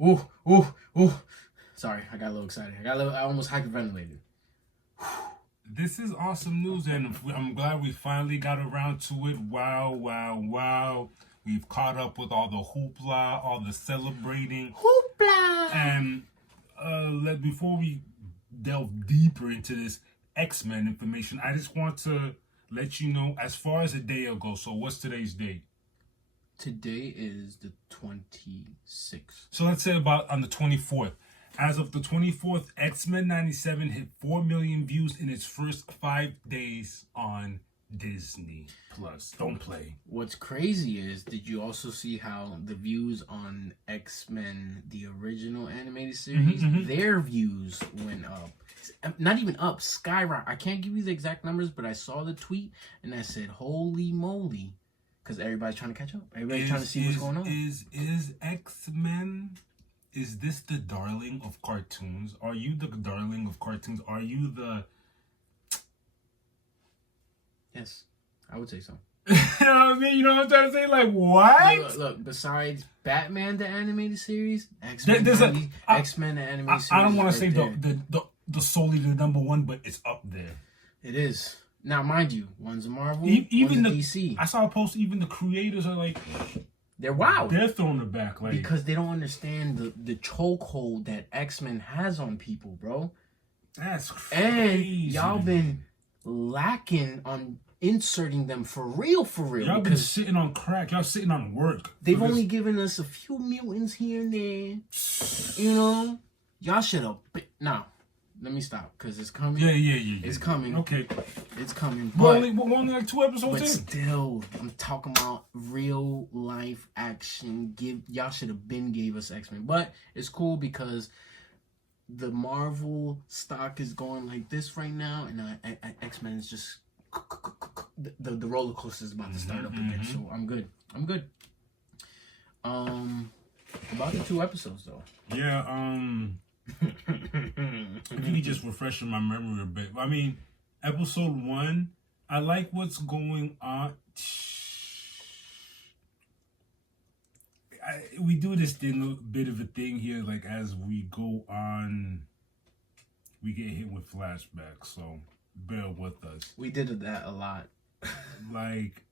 Ooh, ooh, ooh. Sorry, I got a little excited. I almost hyperventilated. This is awesome news, and I'm glad we finally got around to it. Wow, wow, wow. We've caught up with all the hoopla, all the celebrating. Hoopla! And before we delve deeper into this Xmen information, I just want to let you know as far as a day ago. So what's today's date? Today is the 26th. So let's say about on the 24th. As of the 24th, Xmen 97 hit 4 million views in its first 5 days on Disney Plus. Don't play. What's crazy is, did you also see how the views on X-Men, the original animated series, their views went up? Not even up, skyrocket. I can't give you the exact numbers, but I saw the tweet and I said, holy moly. Because everybody's trying to catch up. Everybody's trying to see what's going on. Is X-Men... Is this the darling of cartoons? Are you the darling of cartoons? Are you the... Yes, I would say so. You know what I mean? You know what I'm trying to say? Like, what? Look, besides Batman, the animated series, X-Men, the animated series. I don't want to say the solely the number one, but it's up there. It is. Now, mind you, one's a Marvel, even one's a DC. I saw a post, even the creators are like... They're wild. They're throwing it back, like, because they don't understand the chokehold that X-Men has on people, bro. That's crazy. And y'all been lacking on inserting them for real. Y'all been sitting on crack. Y'all sitting on work. They've only given us a few mutants here and there. You know, y'all should have. Now, let me stop because it's coming. Yeah. It's coming. Okay. It's coming. We're only like 2 episodes but in. Still, I'm talking about real life action. Y'all should have gave us X-Men. But it's cool because the Marvel stock is going like this right now, and X-Men is just the roller coaster is about to start up again. So I'm good. About the 2 episodes though. Yeah. If you could just refresh my memory a bit. I mean, episode 1, I like what's going on. We do this bit of a thing here, like as we go on, we get hit with flashbacks, so bear with us. We did that a lot. Like,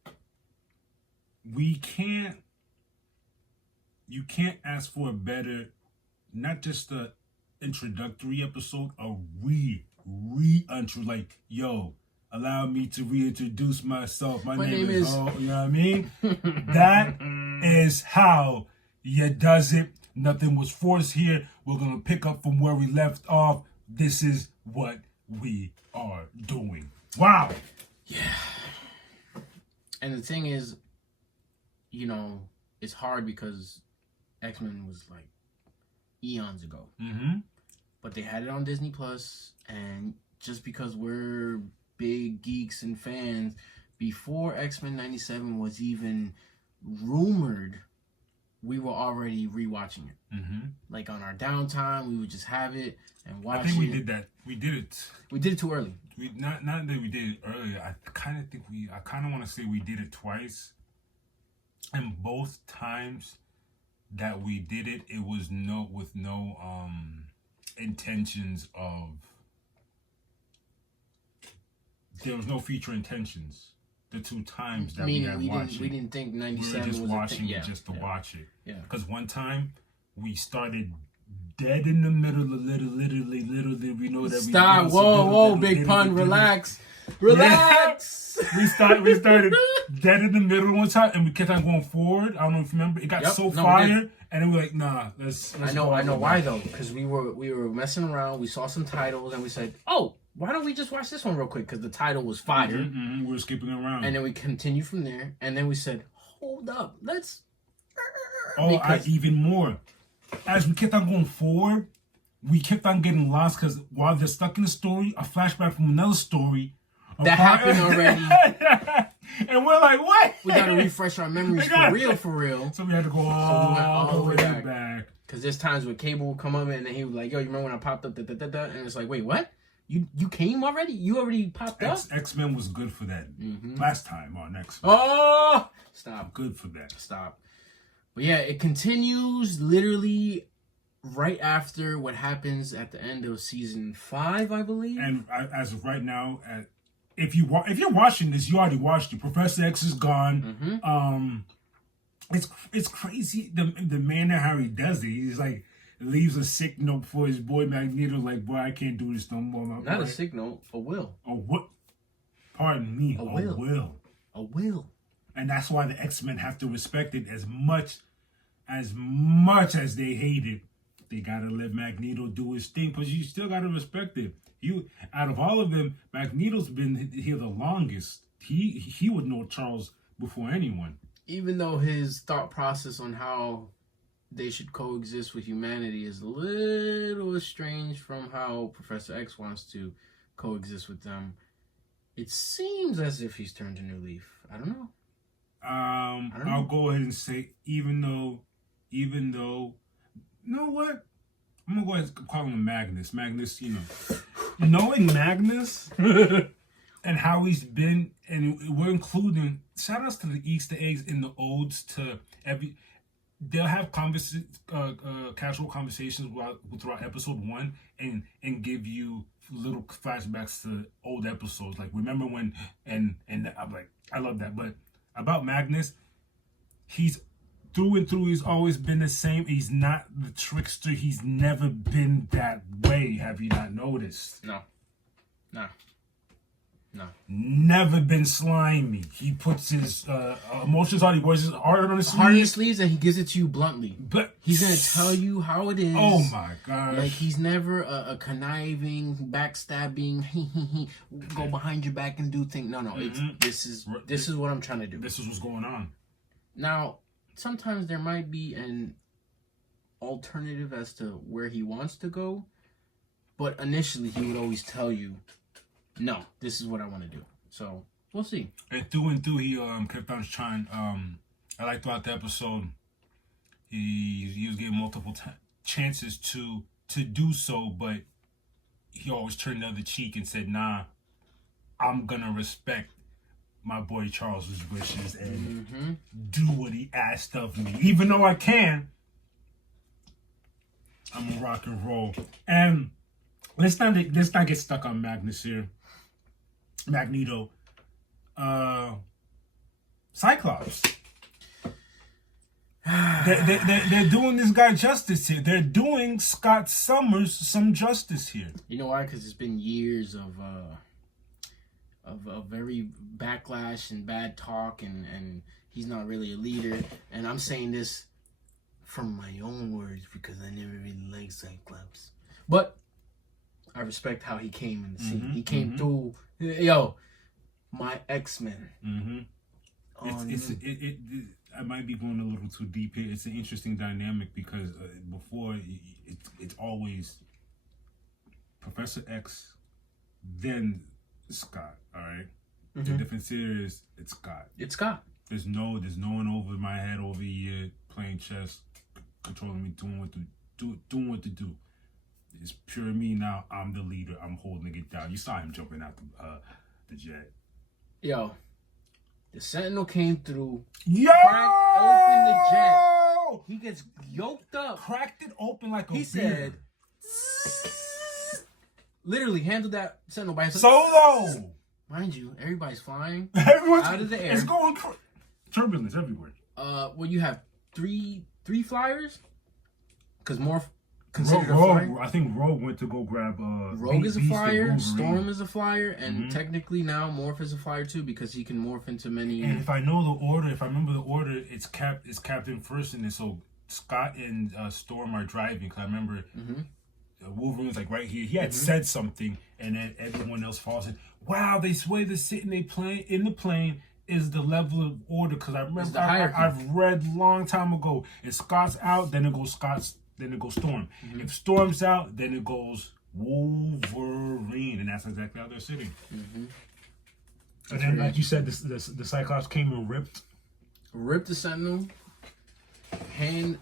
you can't ask for a better, not just a introductory episode, a re-intro, like, yo, allow me to reintroduce myself. My name is you know what I mean? That is how you does it. Nothing was forced here. We're gonna pick up from where we left off. This is what we are doing. Wow. Yeah. And the thing is, you know, it's hard because X-Men was like eons ago. But they had it on Disney Plus, and just because we're big geeks and fans, before X-Men 97 was even rumored, we were already rewatching it. Like on our downtime, we would just have it and watch it. I think we did that. We did it too early. Not that we did it earlier. I kind of want to say we did it twice, and both times that we did it, it was with no intentions of. There was no future intentions. The 2 times that we had watched it, we didn't think 97 we were just was watching it just to watch it. Yeah. Because one time we started dead in the middle of literally. We know that. Stop! Whoa! Big pun. Relax. Relax. Yeah. We started dead in the middle one time, and we kept on going forward. I don't know if you remember. It got fire, and then we're like, nah. Let's I know why though, because we were messing around. We saw some titles, and we said, oh, why don't we just watch this one real quick? Because the title was fire. We were skipping around, and then we continued from there, and then we said, hold up, let's. Even more. As we kept on going forward, we kept on getting lost because while they're stuck in the story, a flashback from another story that happened already. And we're like, what? We got to refresh our memories for real. So we had to go all the way back. Because there's times where Cable would come up and then he was like, yo, you remember when I popped up? And it's like, wait, what? You came already? You already popped up? X-Men was good for that. Last time on X-Men. Oh! Stop. Good for that. Stop. But yeah, it continues literally right after what happens at the end of season 5, I believe. And as of right now, if you're watching this, you already watched it. Professor X is gone. It's crazy. The manner how he does it. He's like leaves a sick note for his boy Magneto. Like, boy, I can't do this no more. Not a sick note, a will. A what? Pardon me. A will. A will. And that's why the X-Men have to respect it as much as they hate it. They gotta let Magneto do his thing, but you still gotta respect it. Out of all of them, Magneto's been here the longest. He would know Charles before anyone. Even though his thought process on how they should coexist with humanity is a little strange from how Professor X wants to coexist with them, it seems as if he's turned a new leaf. I don't know. I'll go ahead and say, even though, you know what? I'm gonna go ahead and call him Magnus. Magnus, knowing Magnus and how he's been, and we're including shout outs to the Easter eggs in the odes to every. They'll have casual conversations throughout episode 1 and give you little flashbacks to old episodes. Like, remember when, and I'm like, I love that. But about Magnus, he's through and through, he's always been the same. He's not the trickster. He's never been that way. Have you not noticed? No. Never been slimy. He puts his emotions on. He wears his heart on his sleeve. Heart on his sleeves, and he gives it to you bluntly. But he's gonna tell you how it is. Oh my gosh! Like, he's never a conniving, backstabbing. Go behind your back and do things. No. This is what I'm trying to do. This is what's going on. Now, sometimes there might be an alternative as to where he wants to go, but initially he would always tell you, no, this is what I want to do. So we'll see. And through, he kept on trying. I like throughout the episode, he was given multiple chances to do so, but he always turned the other cheek and said, "Nah, I'm gonna respect my boy Charles's wishes and do what he asked of me, even though I can. I'm gonna rock and roll." And let's not get stuck on Magnus here. Magneto, Cyclops. They're doing this guy justice here. They're doing Scott Summers some justice here. You know why? Because it's been years of very backlash and bad talk, and he's not really a leader. And I'm saying this from my own words because I never really liked Cyclops, but I respect how he came in the scene. He came through. Yo, my Xmen. I might be going a little too deep here. It's an interesting dynamic because before it's always Professor X, then Scott. All right. The difference here is it's Scott. It's Scott. There's no one over my head over here playing chess, controlling me, doing what to do. It's pure me now. I'm the leader. I'm holding it down. You saw him jumping out the jet. Yo, the Sentinel came through. Yo! Cracked open the jet. He gets yoked up. Cracked it open like a beer. He said, literally handled that Sentinel by himself. Solo! Mind you, everybody's flying Everyone's out of the air. It's going turbulence everywhere. Well, you have three flyers, because Morph considered a flyer. I think Rogue went to go grab. Rogue is a flyer. Storm is a flyer, and technically now Morph is a flyer too because he can morph into many. And if I remember the order, it's Captain first, and so Scott and Storm are driving. Cause I remember Wolverine's like right here. He had said something, and then everyone else falls in. Wow, they swear the sitting in the plane is the level of order. Because I remember I've read long time ago. If Scott's out, then it goes Storm. If Storm's out, then it goes Wolverine, and that's exactly how they're sitting. And then, like you said, the Cyclops came and ripped the Sentinel, hand,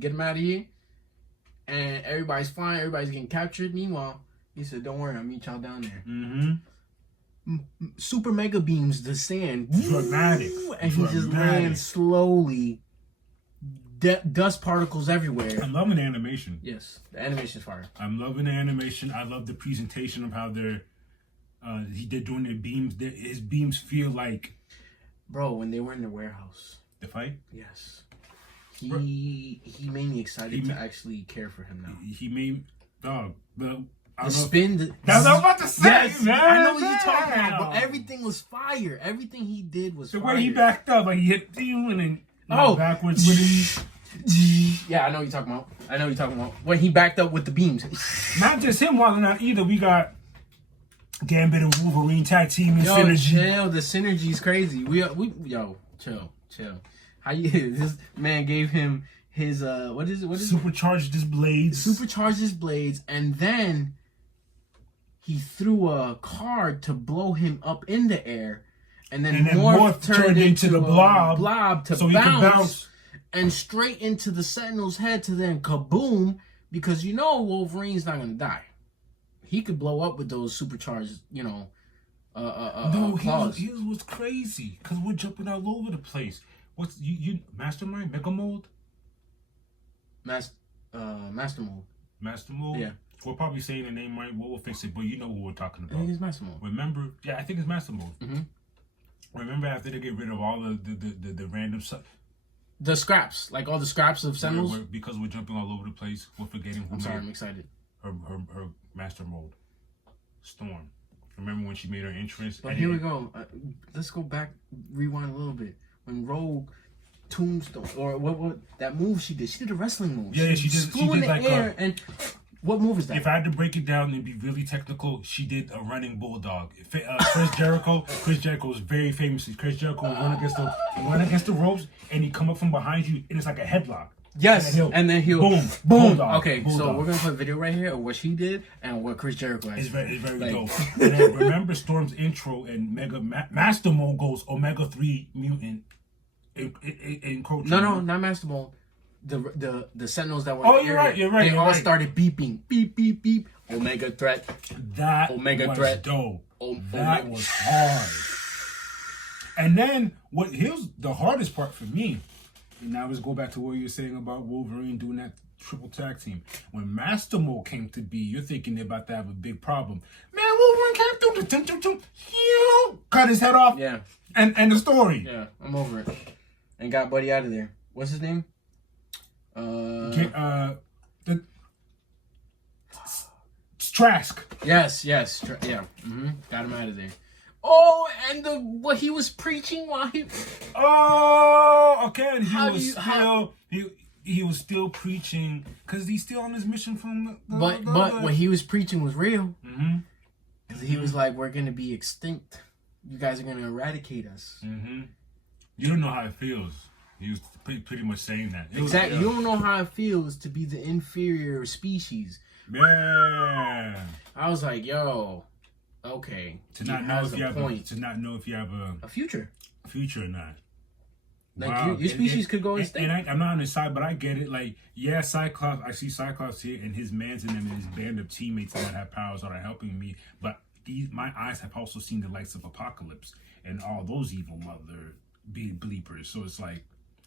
get him out of here, and everybody's flying, everybody's getting captured. Meanwhile, he said, "Don't worry, I'll meet y'all down there." Super mega beams descend, dramatic, and he just lands slowly dust particles everywhere. I'm loving the animation. Yes, the animation's fire. I'm loving the animation. I love the presentation of how they're doing their beams. His beams feel like, bro, when they were in the warehouse. The fight? Yes. He made me excited to actually care for him now. He made dog. The spin. That's what I'm about to say. Yes, man. I know what you're talking about. But everything was fire. Everything he did was the fire. way he backed up, like he hit you and then backwards with him. Yeah, I know what you're talking about. When he backed up with the beams. Not just him wilding out either. We got Gambit and Wolverine tag team and synergy. Chill. The synergy is crazy. Chill. How you? This man gave him his what is it? Supercharged his blades, and then he threw a card to blow him up in the air, and then Morph turned into the blob to so bounce and straight into the Sentinel's head to then kaboom, because Wolverine's not gonna die. He could blow up with those supercharged, claws. He was crazy because we're jumping all over the place. What's you Mastermind? Mega Mold? Master Mold. Master Mold? Yeah. We're probably saying the name right. We'll fix it, but you know who we're talking about. I think it's Master Mold. Remember? Yeah, I think it's Master Mold. Mm-hmm. Remember after they get rid of all the random stuff? The scraps. Like all the scraps of Sentinels? Because we're jumping all over the place, we're forgetting who I'm excited. Her Master Mold. Storm. Remember when she made her entrance? But here we go. Let's go back, rewind a little bit. When Rogue Tombstone, or what that move she did a wrestling move. Yeah, she did. Flew in the air, and what move is that? If I had to break it down and be really technical, she did a running bulldog. Chris Jericho was very famous. Chris Jericho would run against the ropes, and he come up from behind you, and it's like a headlock. Yes, and then he'll boom. Bulldog, okay, bulldog. So we're gonna put a video right here of what she did and what Chris Jericho has. It's very dope. And then remember Storm's intro and Master Mode goes Omega 3 mutant. No, not Master Mold. The Sentinels that were. Oh, you're right. They all started beeping, beep, beep, beep. Omega threat. That Omega was threat. Dope. That was hard. And then here's the hardest part for me. And now let's go back to what you were saying about Wolverine doing that triple tag team. When Master Mold came to be, you're thinking they're about to have a big problem. Man, Wolverine came through, cut his head off. Yeah. And the story. Yeah, I'm over it. And got Buddy out of there. What's his name? Trask. Yes. Yeah. Mm-hmm. Got him out of there. Oh, and what he was preaching while he. Oh, okay. And he was still preaching because he's still on his mission from. But what he was preaching was real. Mm-hmm. Because he was like, "We're gonna be extinct. You guys are gonna eradicate us." Mm-hmm. You don't know how it feels. He was pretty much saying that. Exactly. You don't know how it feels to be the inferior species. Yeah. I was like, yo, okay. To not know if you have a future. A future or not. Like wow. your species could go extinct. And I'm not on his side, but I get it. Like, yeah, Cyclops. I see Cyclops here, and his mans and his band of teammates that have powers that are helping me. But my eyes have also seen the lights of Apocalypse and all those evil mother bleepers. So it's like,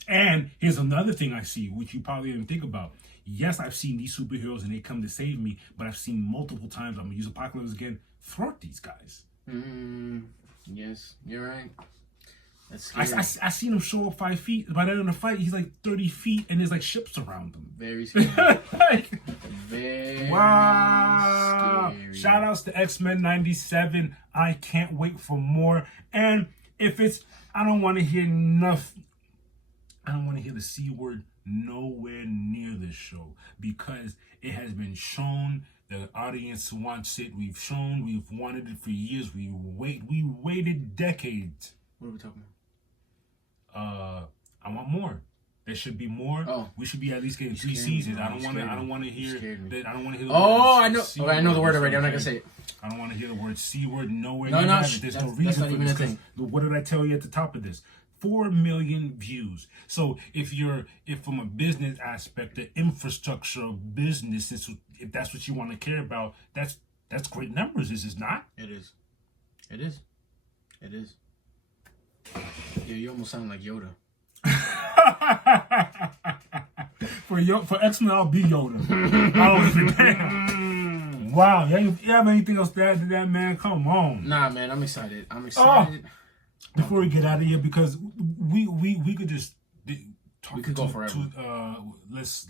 and here's another thing I see, which you probably didn't think about. Yes, I've seen these superheroes and they come to save me, but I've seen multiple times, I'm gonna use Apocalypse again, thwart these guys. Yes, you're right. That's scary. I seen him show up 5 feet. By the end of the fight, he's like 30 feet, and there's like ships around him. Very scary. Very wow. Scary. Shout outs to Xmen 97. I can't wait for more. And if it's, I don't want to hear nothing. I don't want to hear the C word nowhere near this show because it has been shown. The audience wants it. We've wanted it for years. We waited decades. What are we talking about? I want more. There should be more. Oh. We should be at least getting 3 seasons. I don't want to hear that. I don't want to hear the word. I know the word already. I'm not gonna say it. I don't want to hear the word C word nowhere. No, there's no reason for this. What did I tell you at the top of this? 4 million views. So if from a business aspect, the infrastructure of business, if that's what you want to care about, that's great numbers. Is it not? It is. Yeah, you almost sound like Yoda. For X-Men, I'll be Yoda. I don't give a damn. Wow, you have anything else to add to that, man? Come on. Nah, man, I'm excited. Before we get out of here, because we could just talk. We could go forever. Let's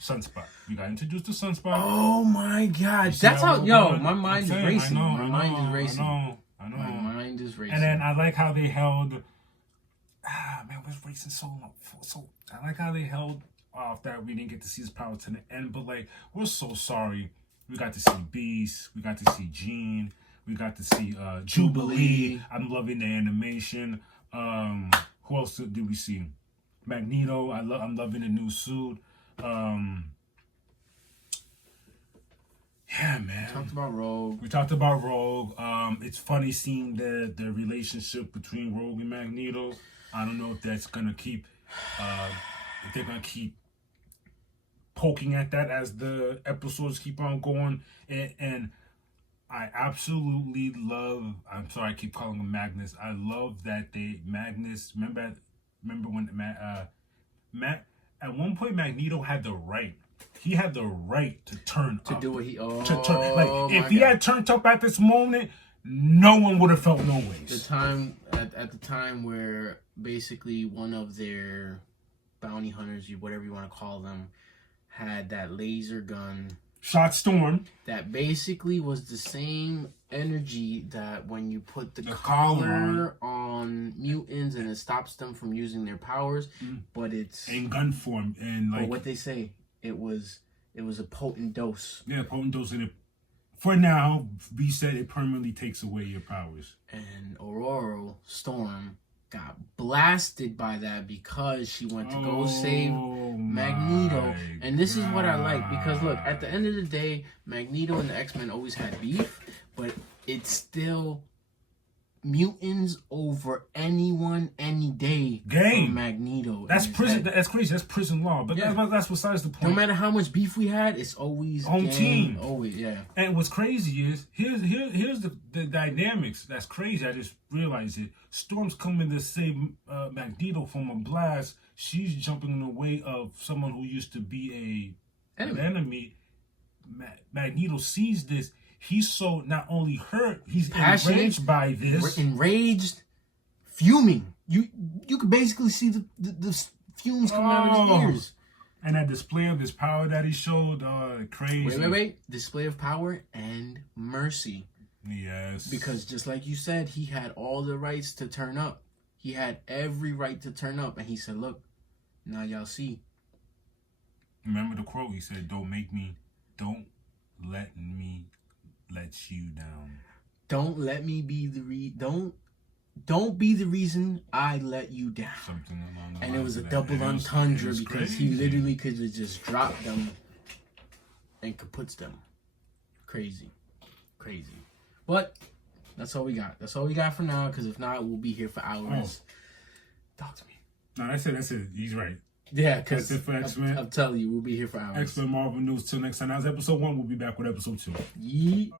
Sunspot. You got introduced to Sunspot. Oh my God, that's how. My mind is racing. My mind is racing. I know. My mind is racing. And then I like how they held. Man, we're racing so long. So I like how they held off that we didn't get to see his power to the end, but like we're so sorry. We got to see Beast, we got to see Jean, we got to see Jubilee. I'm loving the animation. Who else did we see? Magneto. I'm loving the new suit. Yeah, man. We talked about Rogue. It's funny seeing the relationship between Rogue and Magneto. I don't know if that's gonna keep if they're gonna keep poking at that as the episodes keep on going, and I absolutely love. I'm sorry, I keep calling him Magnus. I love that Magnus. Remember when at one point Magneto had the right. He had the right to turn to up. do what he. If he had turned up at this moment, no one would have felt no ways. The time at the time where basically one of their bounty hunters, whatever you want to call them, had that laser gun. Shot Storm. That basically was the same energy that when you put the collar on mutants and it stops them from using their powers, but it's in gun form and like what they say, it was a potent dose. Yeah, potent dose, and for now, B said it permanently takes away your powers. And Aurora Storm got blasted by that because she went to go save Magneto. And this is what I like, because look, at the end of the day, Magneto and the X-Men always had beef, but it's still mutants over anyone, any day. Game. For Magneto. That's prison. That's crazy. That's prison law. But that's besides the point. No matter how much beef we had, it's always home team. Always, yeah. And what's crazy is here's the dynamics. That's crazy. I just realized it. Storm's coming to save Magneto from a blast. She's jumping in the way of someone who used to be an enemy. Magneto sees this. He's so not only hurt, he's passionate, enraged by this. Enraged, fuming. You could basically see the fumes coming out of his ears. And that display of his power that he showed, crazy. Wait. Display of power and mercy. Yes. Because just like you said, he had all the rights to turn up. He had every right to turn up. And he said, look, now y'all see. Remember the quote? He said, don't let me let you down. Don't let me be don't be the reason I let you down. Something along the and it was a that. double entendre because crazy. he literally could have just dropped them and kaputs them. Crazy. But that's all we got. That's all we got for now, because if not, we'll be here for hours. Talk to me. No, that's it. He's right. Yeah, because that's it for X-Men. I'm telling you, we'll be here for hours. X-Men Marvel News. Till next time. That was episode 1. We'll be back with episode 2. Yeet.